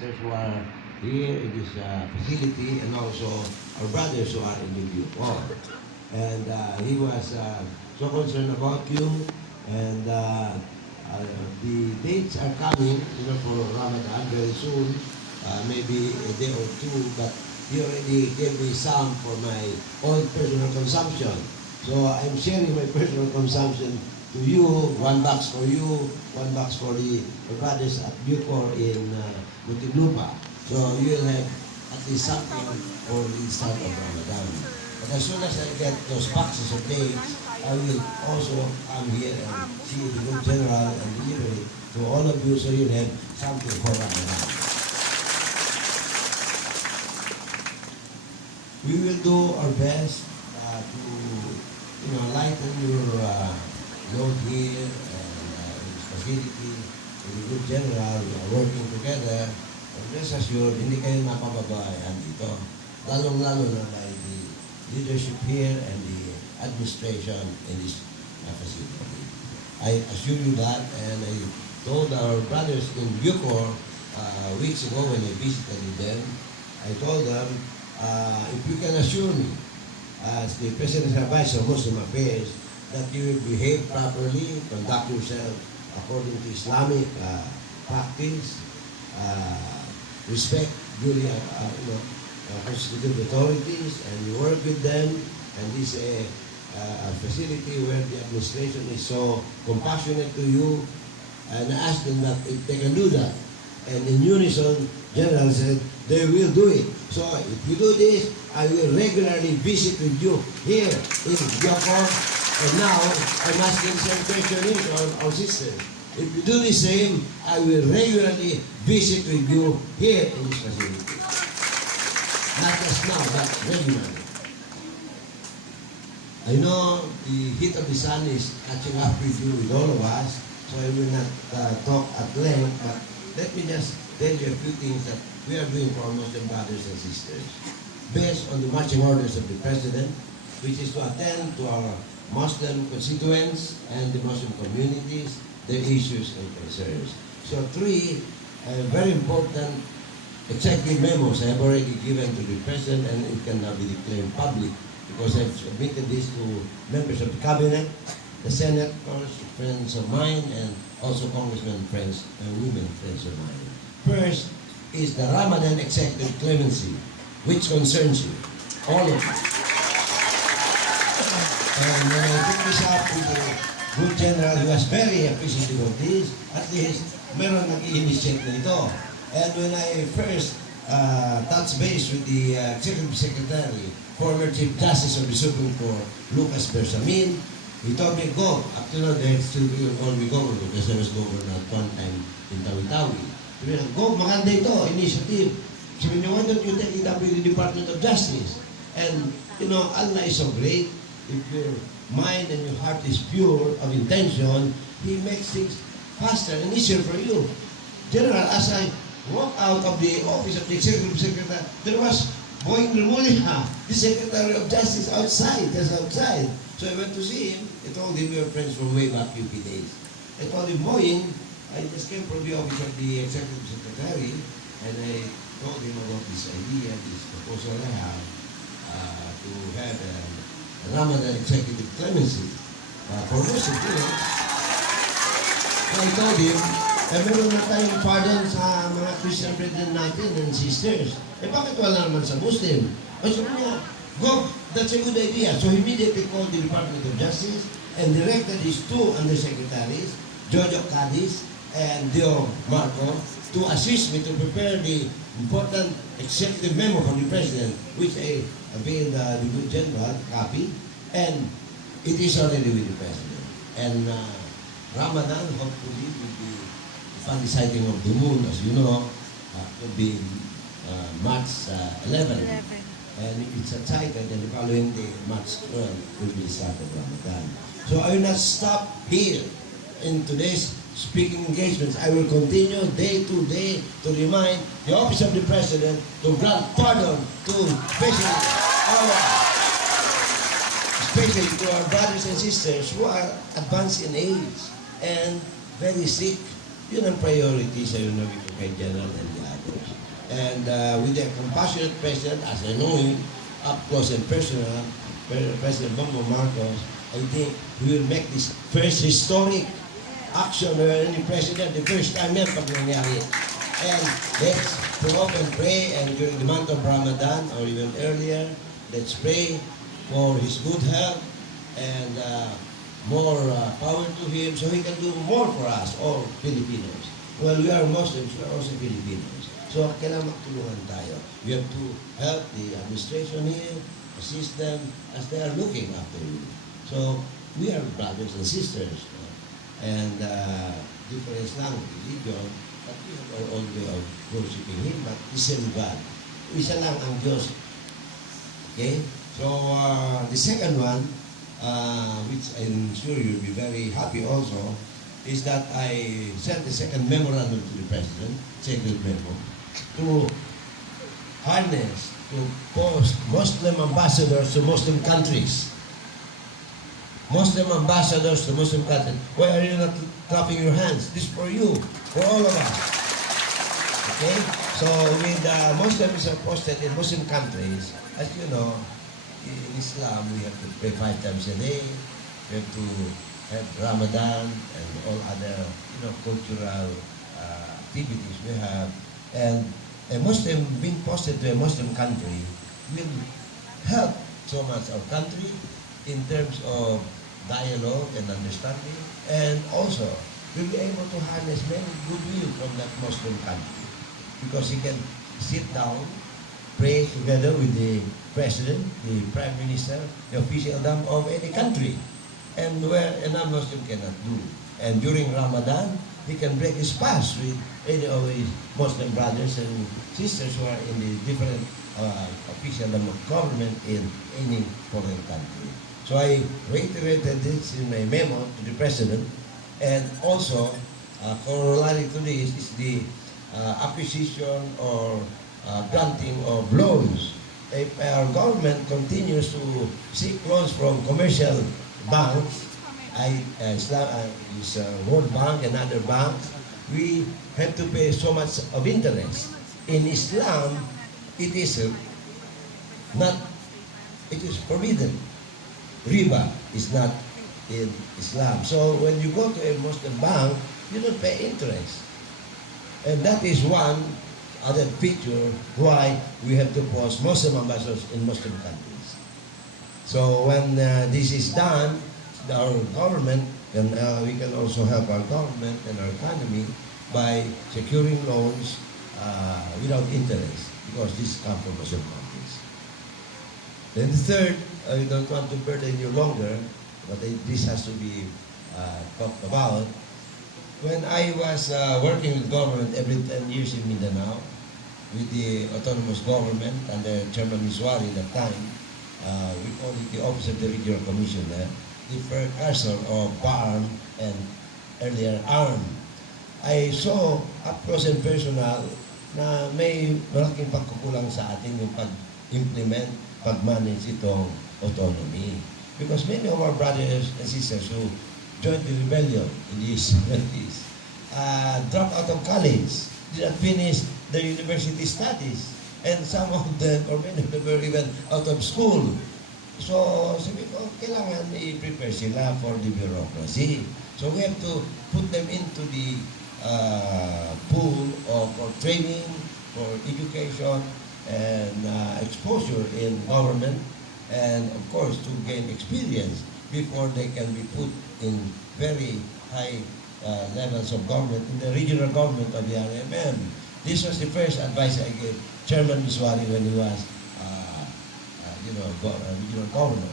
sisters who are here in this facility, and also our brothers who are in the Bucor. And he was so concerned about you, and the dates are coming, for Ramadan very soon, maybe a day or two, but he already gave me some for my own personal consumption. So I'm sharing my personal consumption to you, 1 box for you, 1 box for the brothers at Bucor in Muntinlupa. So you'll have at least something for the start of Ramadan. But as soon as I get those boxes of dates, I will also come here and see the good general and deliver it to all of you, so you'll have something for Ramadan. We will do our best to lighten your load here and in this facility. With the good general, we are working together. And rest assured, hindi kayo napababayaan dito. Lalong-lalo na by the leadership here and the administration in this facility. I assure you that, and I told our brothers in Bucor weeks ago when I visited them, I told them, if you can assure me, as the President's Advisor of Muslim Affairs, that you will behave properly, conduct yourself according to Islamic practice, respect duly constituted authorities, and you work with them, and this is a facility where the administration is so compassionate to you, and I asked them that if they can do that. And in unison, General said, they will do it. So if you do this, I will regularly visit with you here in Bucor. And now, I'm asking the same question to our sisters. If you do the same, I will regularly visit with you here in this facility. Not just now, but regularly. I know the heat of the sun is catching up with you, with all of us, so I will not talk at length, but let me just tell you a few things that we are doing for our Muslim brothers and sisters, based on the marching orders of the President, which is to attend to our Muslim constituents and the Muslim communities, their issues and concerns. So 3 very important executive memos I have already given to the President, and it can now be declared public because I've submitted this to members of the Cabinet, the Senate, friends of mine, and also congressmen friends and women friends of mine. First is the Ramadan executive clemency, which concerns you, all of you. And when I took this up with the good general, he was very appreciative of this. At least, meron nag-i-initiate na ito. And when I first touched base with the Executive Secretary, former Chief Justice of the Supreme Court, Lucas Bersamin, he told me, go. Up to now, they still call me governor because I was governor at one time in Tawi-Tawi. Sabi niya, go, maganda ito, initiative. Sabi niya, why don't you take it up with the Department of Justice? And, Allah is so great. If your mind and your heart is pure of intention, He makes things faster and easier for you. General, as I walked out of the office of the Executive Secretary, there was Boying Remulia, the Secretary of Justice, just outside. So I went to see him. I told him we were friends from way back UP days. I told him, Boying, I just came from the office of the Executive Secretary, and I told him about this idea, this proposal I have, to have a Ramadan executive clemency for Muslim. So I told him, meron na tayong pardon sa mga Christian brethren natin and sisters. Bakit wala naman sa Muslim? Sabi niya, go, that's a good idea. So he immediately called the Department of Justice and directed his 2 undersecretaries, Jojo Cadiz and Dio Marco, to assist me to prepare the important executive memo from the President, which I availed the good general copy, and it is already with the President. And Ramadan, hopefully, will be the fun sighting of the moon, as you know, will be March 11. And if it's a sighted, then the following day, March 12, will be the start of Ramadan. So I will not stop here in today's speaking engagements. I will continue day to day to remind the Office of the President to grant pardon to especially to our brothers and sisters who are advanced in age and very sick. Yun ang priority sa yun na kay General and the others. And with a compassionate president, as I know him, up close and personal, President Bongbong Marcos, I think we will make this first historic action of any president, the first time yan pag nangyari. And let's hope and pray, and during the month of Ramadan, or even earlier, let's pray for his good health and more power to him so he can do more for us, all Filipinos. Well, we are Muslims, we are also Filipinos. So, kailangan magtulungan tayo. We have to help the administration here, assist them as they are looking after you. So, we are brothers and sisters. And difference lang, religion, but we have our own way of worshiping Him, but the same God. Isa lang ang Diyos. Okay? So, the second one, which I'm sure you'll be very happy also, is that I sent the second memorandum to the President, second memo, to harness, to post Muslim ambassadors to Muslim countries. Muslim ambassadors to Muslim countries. Why are you not clapping your hands? This is for you, for all of us. Okay? So with Muslims are posted in Muslim countries, as you know, in Islam we have to pray 5 times a day. We have to have Ramadan and all other, cultural activities we have. And a Muslim being posted to a Muslim country will help so much our country in terms of dialogue and understanding, and also we'll be able to harness many goodwill from that Muslim country, because he can sit down, pray together with the president, the prime minister, the officialdom of any country, and where a non-Muslim cannot do. And during Ramadan, he can break his fast with any of his Muslim brothers and sisters who are in the different officialdom of government in any foreign country. So I reiterated this in my memo to the President, and also corollary to this is the acquisition or granting of loans. If our government continues to seek loans from commercial banks, World Bank and other banks, we have to pay so much of interest. In Islam, it is forbidden. Riba is not in Islam. So when you go to a Muslim bank, you don't pay interest. And that is one other feature why we have to post Muslim ambassadors in Muslim countries. So when this is done, our government, and we can also help our government and our economy by securing loans without interest, because this comes from Muslim countries. Then the third, I don't want to burden you longer, but this has to be talked about. When I was working with government every 10 years in Mindanao, with the autonomous government under Chairman Miswari at that time, we called it the Office of the Regional Commissioner, the precursor of BARM and earlier ARM. I saw up close and personal na may malaking pagkukulang sa atin yung pag-implement, pag-manage itong autonomy. Because many of our brothers and sisters who joined the rebellion in the 70s dropped out of college, did not finish their university studies, and some of them, or many of them, were even out of school. So, sabi ko, kailangan i-prepare sila for the bureaucracy. So, we have to put them into the pool for training, for education, and exposure in government, and of course to gain experience before they can be put in very high levels of government in the regional government of the RMM. This was the first advice I gave Chairman Miswari when he was regional governor.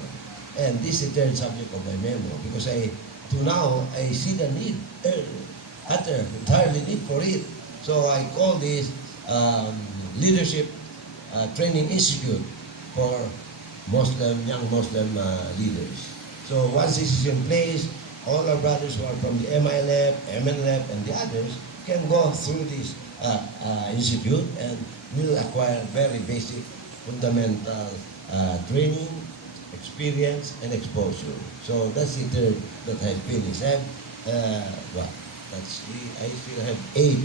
And this is the third subject of my memo, because to now I see the need, entirely need for it. So I call this leadership training institute for young Muslim leaders. So once this is in place, all our brothers who are from the MILF, MNLF, and the others can go through this institute and will acquire very basic, fundamental training, experience, and exposure. So that's the third that I finished. That's three. I still have 8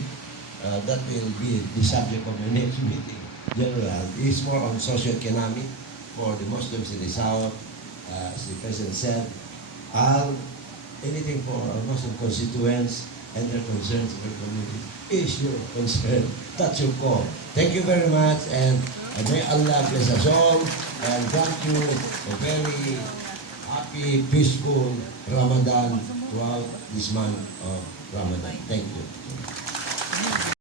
that will be the subject of my next meeting. General, it's more on socio-economic for the Muslims in the South. As the President said, anything for our Muslim constituents and their concerns in their community is your concern. That's your call. Thank you very much, and may Allah bless us all and grant you a very happy, peaceful Ramadan throughout this month of Ramadan. Thank you.